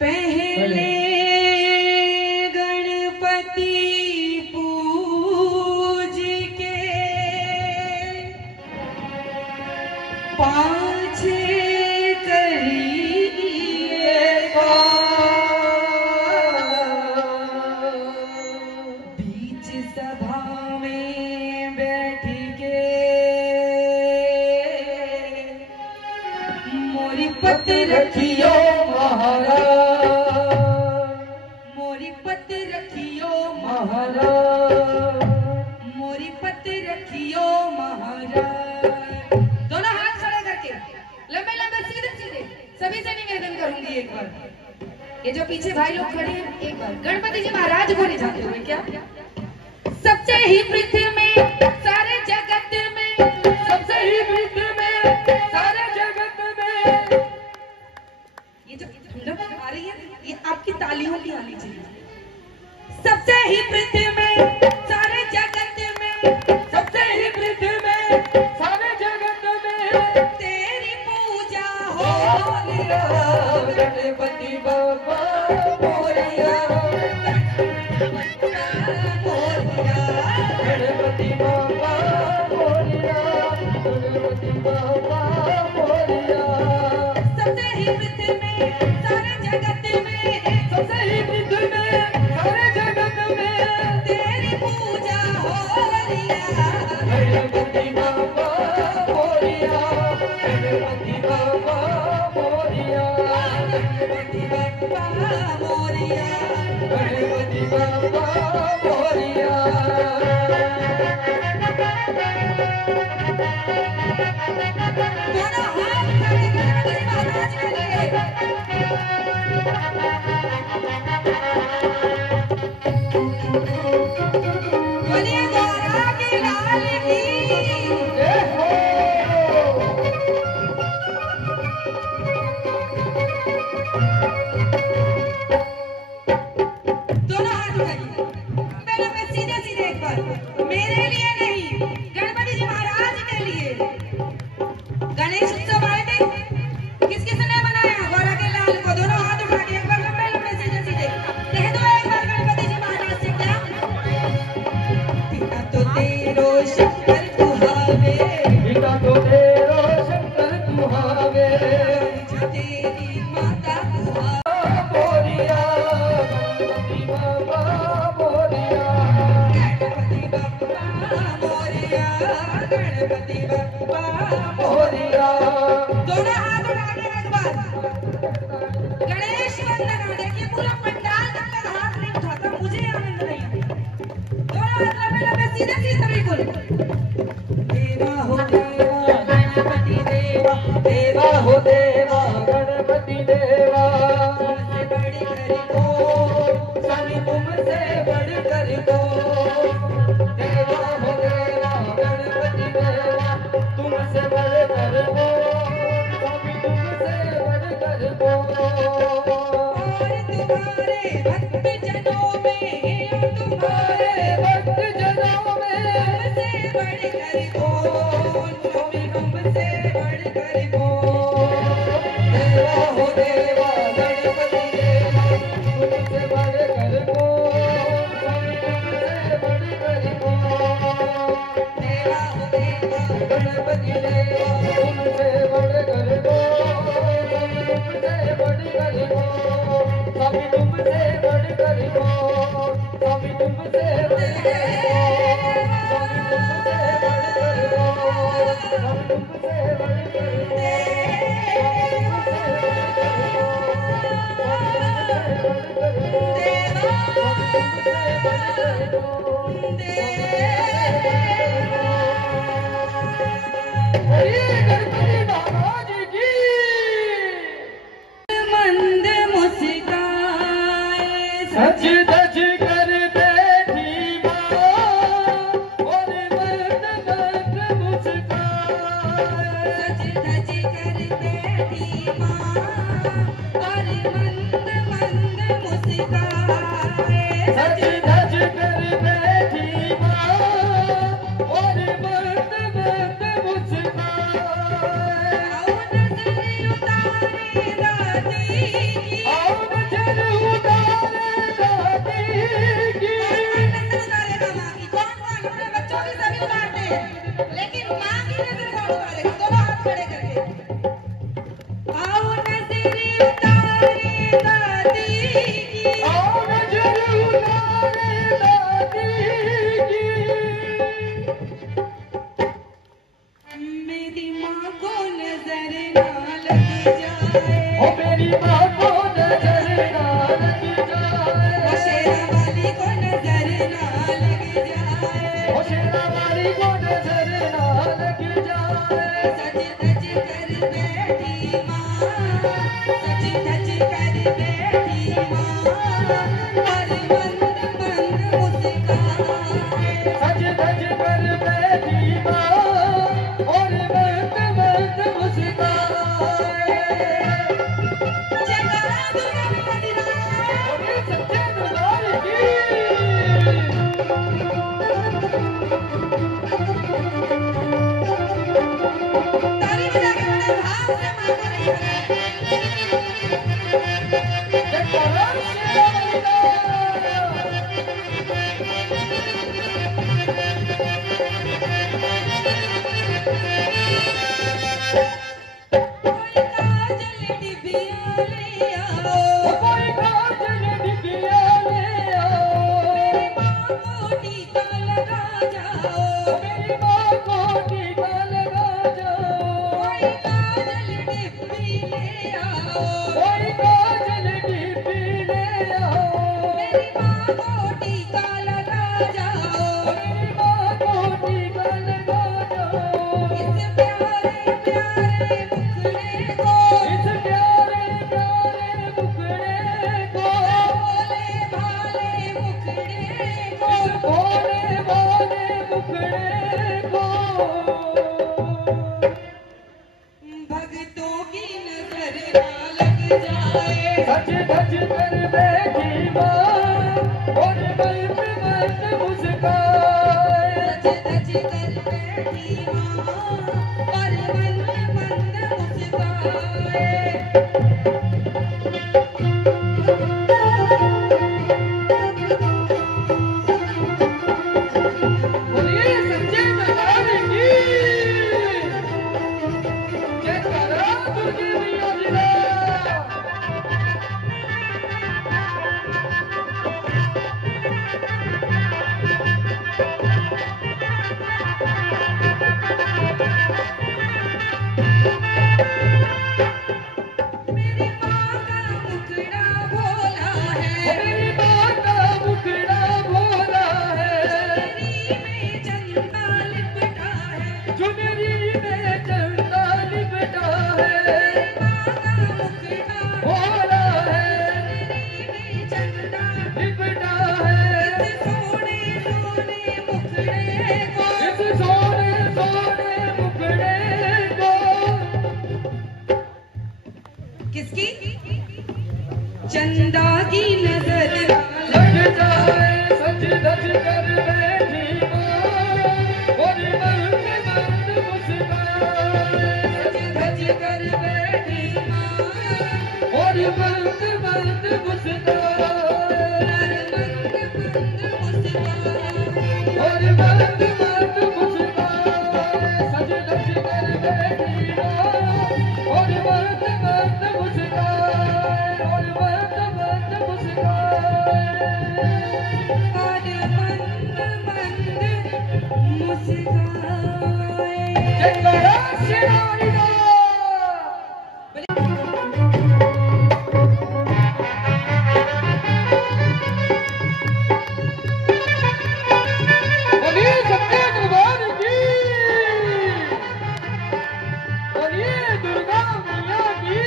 पहले गणपति पूज के पाछे करिएगा बीच सभा में बैठ के मोरी पत रखियो महाराज, मोरी पत रखियो महाराज, मोरी पत रखियो महाराज। दोनों हाथ खड़े करके लंबे लंबे सीधे सीधे सभी से निवेदन करूंगी एक बार। ये जो पीछे भाई लोग खड़े हैं एक बार गणपति जी महाराज को ले जाते हुए क्या सबसे ही पृथ्वी में सारे जगत में, सबसे ही पृथ्वी में सारे जगत में। ये जो ठुमक आ रही है ये आपकी तालियों की आनी चाहिए। सबसे ही पृथ्वी में सारे जगत में, सबसे ही पृथ्वी में सारे जगत में तेरी पूजा हो गणपति बाबा मोरिया, गणपति बाबा मोरिया, गणपति बाबा मोरिया। सबसे ही पृथ्वी में सारे जगत में, सबसे ही पृथ्वी में सारे जगत में तेरी पूजा हो रिया, गणपति बाबा मोरिया, गणपति बाबा मोरिया, गणपति बाबा मोरिया, गणपति बाबा मोरिया। दोनों हाथ खड़े गणपति महाराज के लिए। बोलिए द्वारा की लाल की जय हो। दोनों हाथ उठाइए पहले मैं सीधे सीधे एक बार मेरे लिए नहीं गणपति जी महाराज के लिए। गणेश उत्सव आए थे किस किसने बनाया गौरा के लाल को। दोनों हाथ उठा के एक बार लंबे लंबे सीधे सीधे कह दो एक बार गणपति जी महाराज से क्या पिता तो तेरो शंकर तुहावे, पिता तो तेरो शंकर तुहावे, तेरी माता तुहावे मोरिया, गणपति बाबा मोरिया, गणपति बाबा मोरिया, गणपति बाबा मोरिया। दोनों हाथ उठा के एक बार गणेश वंदना। देखिए पूरा पंडाल तक का हाथ नहीं उठाता, मुझे आनंद नहीं आता। दोनों हाथ लंबे लंबे सीधे सीधे बिल्कुल। देवा हो देवा गणपति देवा, देवा हो देवा गणपति देवा, तुमसे बड़ी करी को स्वामी तुमसे बड़ी करी को। देवा हो देवा गणपति देवा, तुमसे बड़े कर को स्वामी तुमसे बड़े कर को। और तुम्हारे भक्त जनों में, तुम्हारे भक्त जनों में हमसे बड़े कर को स्वामी हमसे बड़े कर को। देवा हो देवा गणपति देवा, तुमसे बड़े कर को स्वामी तुमसे बड़े कर को। देवा हो देवा गणपति देवा, तुमसे बड़े कर को स्वामी तुमसे बड़े कर को, स्वामी तुमसे बड़े कर को, स्वामी तुमसे बड़े कर को, स्वामी तुमसे बड़े कर को, स्वामी तुमसे बड़े कर को। मंद मुस्काए सच धज कर बैठी माँ, और मंद मंद मुस्काए सच धज कर बैठी माँ, और मंद मंद मुस्काए सच धज कर बैठी माँ, और मंद मंद मुस्काए। आओ नजर उतारे दादी की, आओ को टीका लगा जाओ, मेरी माँ को टीका लगा जाओ, इस प्यारे प्यारे मुखड़े को, इस प्यारे प्यारे मुखड़े को, भोले भाले मुखड़े को, इस भोले भाले मुखड़े को, भक्तों की नजर ना लग जाए, सज धज कर बैठी माँ और मंद मंद मुस्काए, सज धज कर बैठी माँ और मंद मंद मुस्काए। बोलिए सच्चे दरबार की जयकारा दुर्गे मैया जी का। मेरी माँ का मुखड़ा भोला है, मेरी माँ का मुखड़ा भोला है, चुनरी में चंदा लिपटा है, चुनरी में चंदा लिपटा है, मेरी माँ का मुखड़ा भोला है, चुनरी में चंदा लिपटा है, इस सोने सोने मुखड़े को, इस सोने सोने मुखड़े को, किसकी चंदा की नजर लग जाए, सज धज कर बैठी माँ और मंद मंद मुस्काए, सज धज कर बैठी माँ और मंद मंद मुस्काए, और मंद मंद मुस्काए, सज धज कर बैठी माँ और मंद मंद मुस्काए, और मंद मंद मुस्काए। जयकारा श्री हरि का। बोलिए सत्य दरबार की, बोलिए दुर्गा मैया की।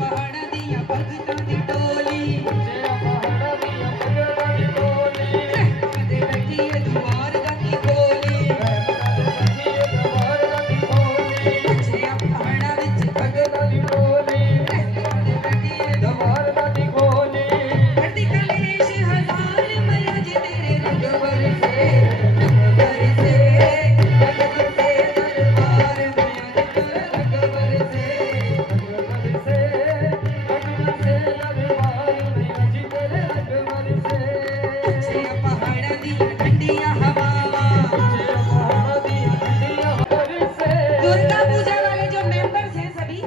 पहाड़ दिया भगतां दी टोली, जय पहाड़ दिया भगतां दी टोली, कदे बैठी है दुआर दा की खोली, बैठिए दरबार दी टोली, पुछया पहाड़ा विच भगतां दी टोली, कदे बैठी है दरबार दी टोली, हरदी कलेश हजार मैया जी तेरे रंग बरसे, रंग बरसे, रंग बरसे दरबार मैया जी तेरे रंग बरसे, पुछया पहाड़ा दी ठंडियां हवावां। दुर्गा पूजा वाले जो मेंबर्स हैं सभी,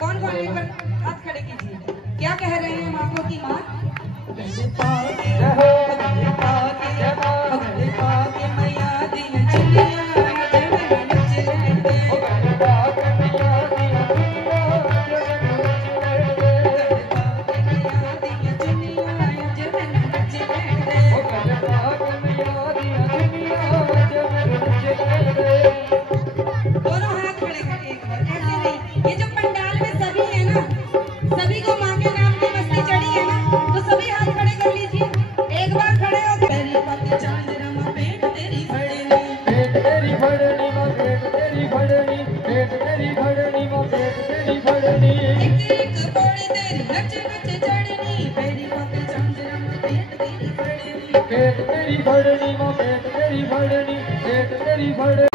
कौन कौन एक बार हाथ खड़े कीजिए, क्या कह रहे हैं माँ को की माँ मैया दी चिड़िया नच लेंगे, मैया दी चिड़िया नच लेंगे। दोनों हाथ खड़े करके एक बार, ऐसे नहीं, ये जो पंडाल में सभी है ना, सभी को माँ के नाम की मस्ती चढ़ी है ना, तो सभी हाथ खड़े कर लीजिए, एक बार खड़े हो तेरी पति चांदरमा पेट तेरी फड़नी, पेट तेरी फड़नी माँ, पेट तेरी फड़नी, पेट तेरी फड़नी माँ, पेट तेरी फड़नी, एक एक पौड़ी तेरी नच नच चढ़नी, तेरी पति चांदरमा पेट तेरी फड़नी, पेट तेरी फड़नी माँ, पेट तेरी फड़नी, पेट तेरी फड़नी।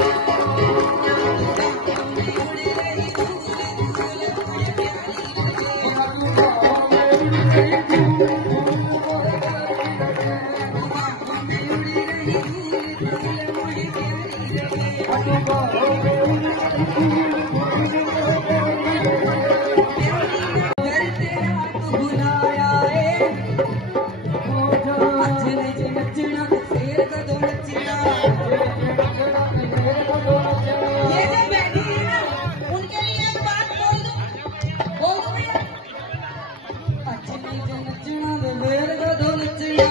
फेर कदों नचना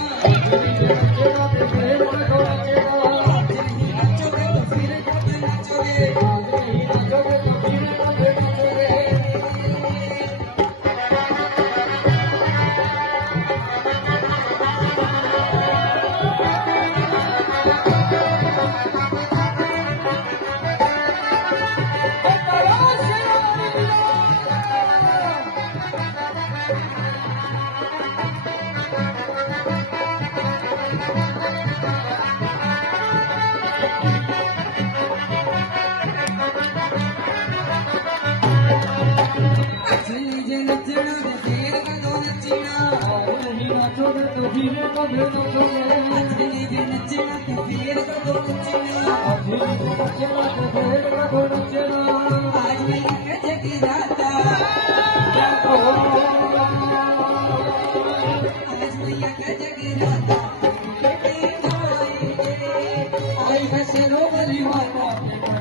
नचेगा ते फिर कदों नचेगा आज नहीं नचोगे तो फिर कब नचोगे आज नहीं नचोगे तो फिर कब नचोगे आज नहीं नचना तो फिर कदों नचना आज नहीं नचोगे तो फिर कब नचोगे आज नहीं नचना तो फिर कदों नचना आज नहीं नचेगा तो फिर कब नचेगा आज नहीं कजगी राता आज नहीं कजगी राता आई बसरो बली माता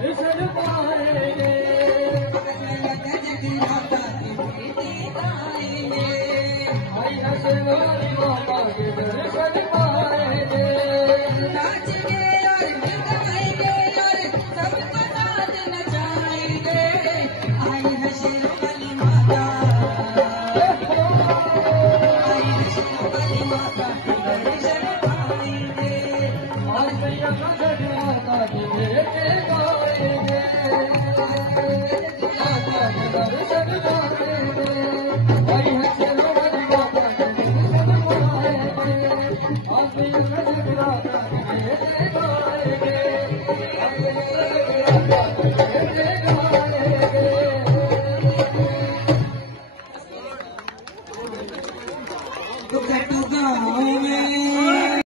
दर्शन पाएंगे आज नहीं कजगी राता बेटे आएंगे आई बसरो बली माता के दर्शन पाएंगे